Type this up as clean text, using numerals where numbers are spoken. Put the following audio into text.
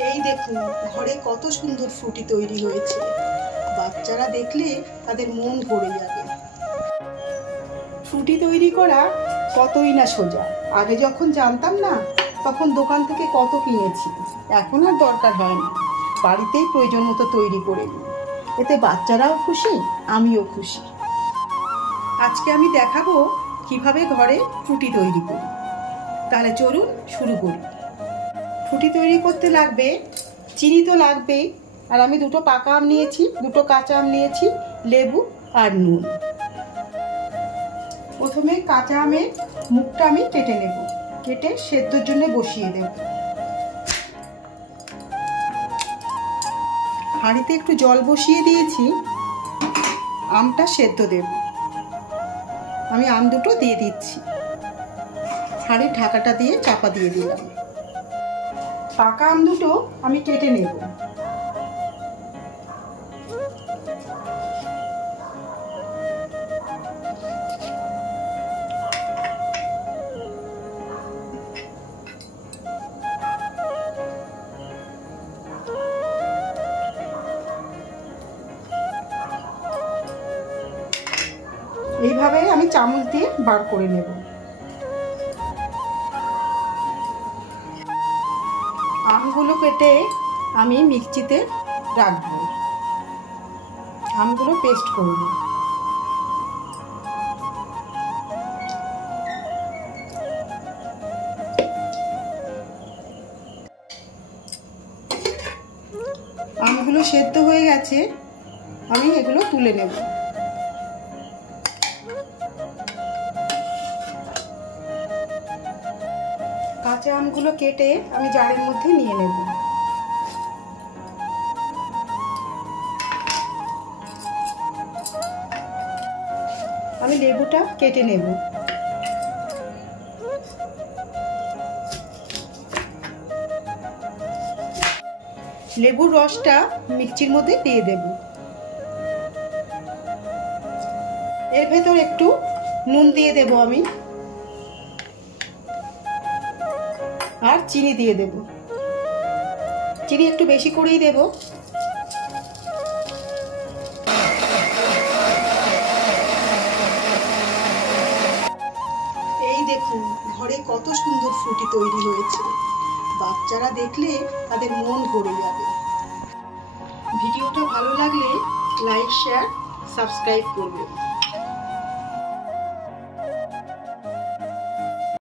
এই দেখুন ঘরে কত সুন্দর ফ্রুটি তৈরি হয়েছে। বাচ্চারা দেখলে তাদের মন ভরে যাবে। ফ্রুটি তৈরি করা কতই না সোজা। আগে যখন জানতাম না তখন দোকান থেকে কত কিনেছি, এখন আর দরকার হয় না, বাড়িতেই প্রয়োজন মতো তৈরি করে নিই। এতে বাচ্চারাও খুশি, আমিও খুশি। আজকে আমি দেখাবো কিভাবে ঘরে ফ্রুটি তৈরি করি। তাহলে চলুন শুরু করি। ফ্রুটি তৈরি করতে লাগবে চিনি, তো লাগবেই। আর আমি দুটো পাকা আম নিয়েছি, দুটো কাঁচা আম নিয়েছি, লেবু আর নুন। প্রথমে কাঁচা আমের মুখটা আমি কেটে নেব, কেটে সেদ্ধর জন্য বসিয়ে দেব। হাঁড়িতে একটু জল বসিয়ে দিয়েছি, আমটা সেদ্ধ দেব। আমি আম দুটো দিয়ে দিচ্ছি, হাঁড়ির ঢাকাটা দিয়ে চাপা দিয়ে দিলাম। পাকা আম দুটো আমি কেটে নেব। এইভাবে আমি চামচ দিয়ে বার করে নেব। আমগুলো কেটে আমি মিক্সিতে রাখবো, আমগুলো পেস্ট করব। আমগুলো সেদ্ধ হয়ে গেছে, আমি এগুলো তুলে নেব। কাঁচা আমগুলো কেটে আমি জারের মধ্যে নিয়ে নেব। আমি লেবুটা কেটে নেব। লেবুর রসটা মিক্সির মধ্যে দিয়ে দেব। এর ভেতর একটু নুন দিয়ে দেব আমি, আর চিনি দিয়ে দেব। চিনি একটু বেশি করেই দেব। এই দেখুন ঘরে কত সুন্দর ফ্রুটি তৈরি হয়েছে। বাচ্চারা দেখলে তাদের মন ভরে যাবে। ভিডিওটা ভালো লাগলে লাইক, শেয়ার, সাবস্ক্রাইব করবেন।